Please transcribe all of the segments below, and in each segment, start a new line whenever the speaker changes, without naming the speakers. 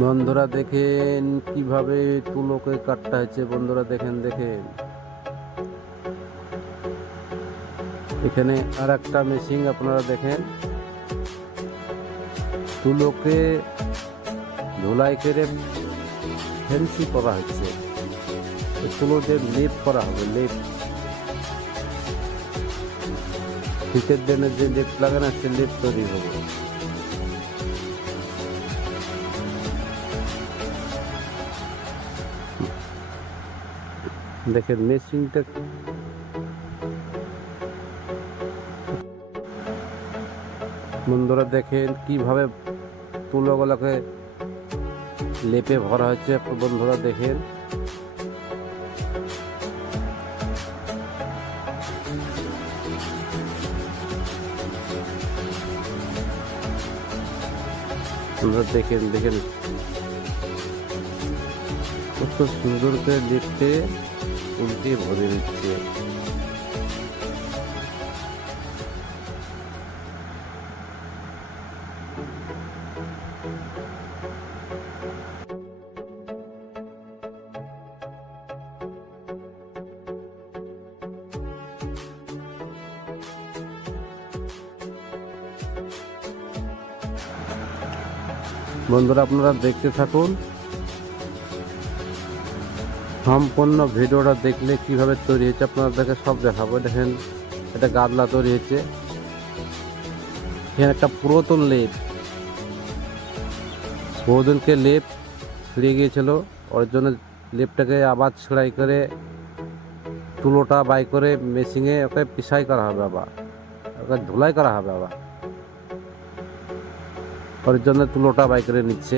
বন্ধুরা দেখেন কীভাবে তুলোকে কাটতে হয়েছে। বন্ধুরা দেখেন দেখেন। এখানে আর একটা মেশিন আপনারা দেখেন। তুলোকে ধুলাই করে ফেন্সি করা হচ্ছে তুলো যে লেপ করা হবে, লেপ। শীতের দিনে যে লেপ লাগে না সে লেপ তৈরি হবে। দেখেন মেশিনটা বন্ধুরা দেখেন কীভাবে তুলোগুলোকে লেপে ভরা হচ্ছে বন্ধুরা দেখেন। দেখেন দেখেন। কত সুন্দর করে লিখতে উল্টে ভরে দিচ্ছে। বন্ধুরা আপনারা দেখতে থাকুন। সম্পূর্ণ ভিডিওটা দেখলে কীভাবে তৈরি হয়েছে আপনাদেরকে সব দেখাবো। দেখেন এটা গাদলা তৈরি হয়েছে। এখানে একটা পুরাতন লেপ। বহুদিনকে লেপ ছিঁড়ে গিয়েছিল। ওর জন্য লেপটাকে আবার সেলাই করে তুলোটা বাই করে মেশিনে ওকে পিসাই করা হবে আবার। ওকে ধুলাই করা হবে আবার। ওর জন্য তুলোটা বাই করে নিচ্ছে।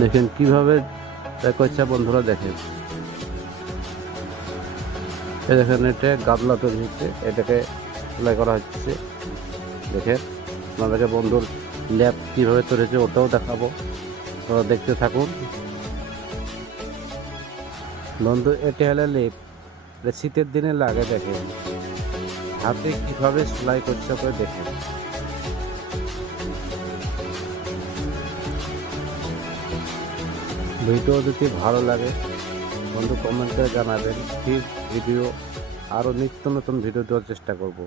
দেখেন কীভাবে করছে বন্ধুরা দেখেন দেখেন এটা গাদলা তৈরি হচ্ছে, এটাকে সেলাই করা হচ্ছে। দেখেন আপনাদেরকে বন্ধুর ল্যাব কীভাবে তৈরি হচ্ছে, ওটাও দেখাবো। আপনারা দেখতে থাকুন। বন্ধু, এটা হলে লেপ শীতের দিনে লাগে দেখেন। হাতে কীভাবে সেলাই করছে করে দেখেন। ভিডিও যদি ভালো লাগে, বন্ধু কমেন্টে জানাবেন। ঠিক ভিডিও আরও নিত্য নতুন ভিডিও দেওয়ার চেষ্টা করব।